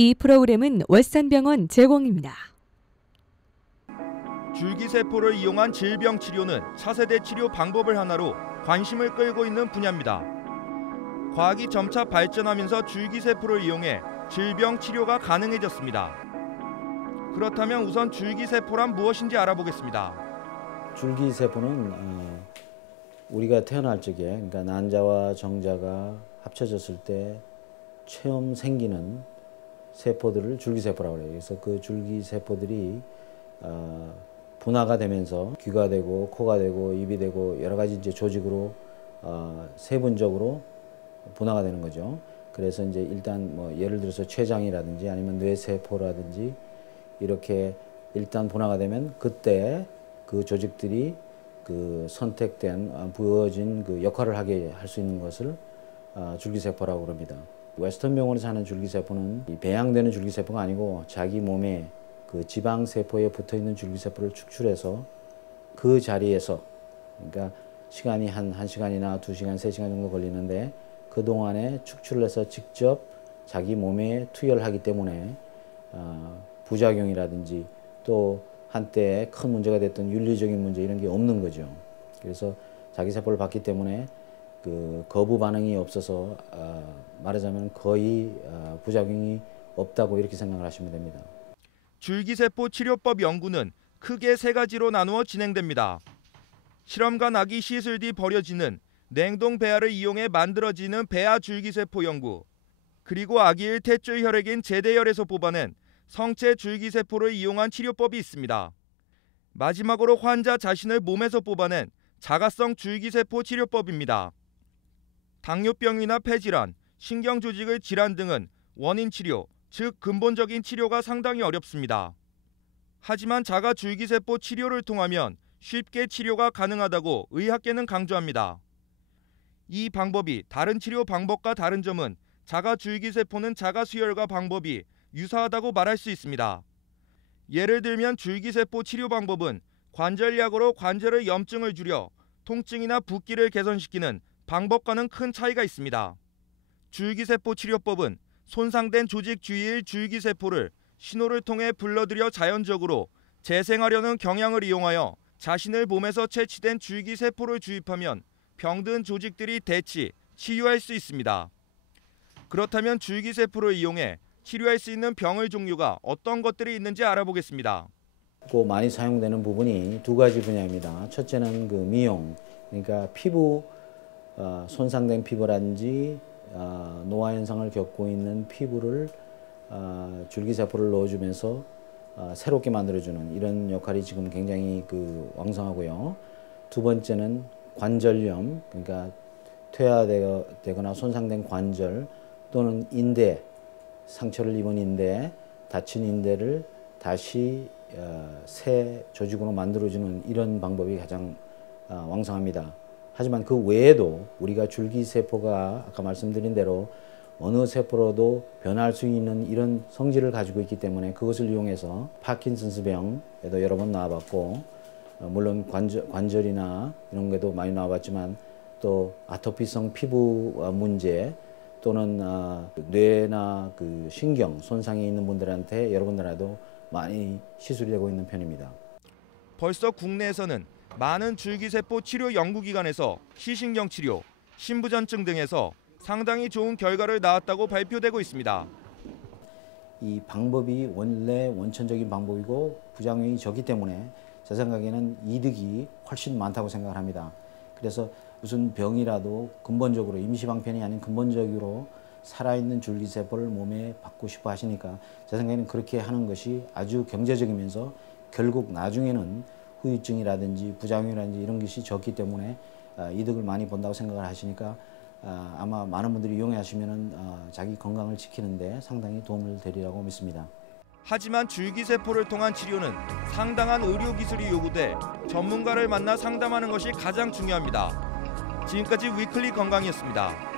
이 프로그램은 월산병원 제공입니다. 줄기세포를 이용한 질병 치료는 차세대 치료 방법을 하나로 관심을 끌고 있는 분야입니다. 과학이 점차 발전하면서 줄기세포를 이용해 질병 치료가 가능해졌습니다. 그렇다면 우선 줄기세포란 무엇인지 알아보겠습니다. 줄기세포는 우리가 태어날 적에, 그러니까 난자와 정자가 합쳐졌을 때 처음 생기는 세포들을 줄기세포라고 해요. 그래서 그 줄기세포들이 분화가 되면서 귀가 되고 코가 되고 입이 되고 여러 가지 이제 조직으로 세분적으로 분화가 되는 거죠. 그래서 이제 일단 뭐 예를 들어서 췌장이라든지 아니면 뇌세포라든지 이렇게 일단 분화가 되면 그때 그 조직들이 그 선택된 부어진 그 역할을 하게 할 수 있는 것을 줄기세포라고 그럽니다. 웨스턴 병원에서 하는 줄기세포는 배양되는 줄기세포가 아니고 자기 몸에 그 지방세포에 붙어있는 줄기세포를 축출해서 그 자리에서, 그러니까 시간이 한 1시간이나 2시간, 3시간 정도 걸리는데 그 동안에 축출을 해서 직접 자기 몸에 투여를 하기 때문에 부작용이라든지 또 한때 큰 문제가 됐던 윤리적인 문제 이런 게 없는 거죠. 그래서 자기 세포를 받기 때문에 그 거부 반응이 없어서 말하자면 거의 부작용이 없다고 이렇게 생각을 하시면 됩니다. 줄기세포 치료법 연구는 크게 3가지로 나누어 진행됩니다. 실험관 아기 시술 뒤 버려지는 냉동 배아를 이용해 만들어지는 배아 줄기세포 연구, 그리고 아기의 탯줄 혈액인 제대혈에서 뽑아낸 성체 줄기세포를 이용한 치료법이 있습니다. 마지막으로 환자 자신을 몸에서 뽑아낸 자가성 줄기세포 치료법입니다. 당뇨병이나 폐질환, 신경조직의 질환 등은 원인 치료, 즉 근본적인 치료가 상당히 어렵습니다. 하지만 자가 줄기세포 치료를 통하면 쉽게 치료가 가능하다고 의학계는 강조합니다. 이 방법이 다른 치료 방법과 다른 점은 자가 줄기세포는 자가 수혈과 방법이 유사하다고 말할 수 있습니다. 예를 들면 줄기세포 치료 방법은 관절약으로 관절의 염증을 줄여 통증이나 붓기를 개선시키는 방법과는 큰 차이가 있습니다. 줄기세포 치료법은 손상된 조직 주위의 줄기세포를 신호를 통해 불러들여 자연적으로 재생하려는 경향을 이용하여 자신의 몸에서 채취된 줄기세포를 주입하면 병든 조직들이 대치, 치유할 수 있습니다. 그렇다면 줄기세포를 이용해 치료할 수 있는 병의 종류가 어떤 것들이 있는지 알아보겠습니다. 많이 사용되는 부분이 2가지 분야입니다. 첫째는 그 미용, 그러니까 피부, 손상된 피부라든지 노화 현상을 겪고 있는 피부를 줄기세포를 넣어주면서 새롭게 만들어주는 이런 역할이 지금 굉장히 왕성하고요. 2번째는 관절염, 그러니까 퇴화되거나 손상된 관절 또는 인대, 상처를 입은 인대, 다친 인대를 다시 새 조직으로 만들어주는 이런 방법이 가장 왕성합니다. 하지만 그 외에도 우리가 줄기세포가 아까 말씀드린 대로 어느 세포로도 변할 수 있는 이런 성질을 가지고 있기 때문에 그것을 이용해서 파킨슨스병에도 여러 번 나와봤고, 물론 관절이나 이런 게도 많이 나와봤지만 또 아토피성 피부 문제 또는 뇌나 신경 손상이 있는 분들한테 여러분들에도 많이 시술이 되고 있는 편입니다. 벌써 국내에서는 많은 줄기세포 치료 연구기관에서 시신경 치료, 신부전증 등에서 상당히 좋은 결과를 낳았다고 발표되고 있습니다. 이 방법이 원래 원천적인 방법이고 부작용이 적기 때문에 제 생각에는 이득이 훨씬 많다고 생각을 합니다. 그래서 무슨 병이라도 근본적으로 임시방편이 아닌 근본적으로 살아있는 줄기세포를 몸에 받고 싶어 하시니까 제 생각에는 그렇게 하는 것이 아주 경제적이면서 결국 나중에는 후유증이라든지 부작용이라든지 이런 것이 적기 때문에 이득을 많이 본다고 생각을 하시니까 아마 많은 분들이 이용하시면 자기 건강을 지키는데 상당히 도움을 되리라고 믿습니다. 하지만 줄기세포를 통한 치료는 상당한 의료기술이 요구돼 전문가를 만나 상담하는 것이 가장 중요합니다. 지금까지 위클리 건강이었습니다.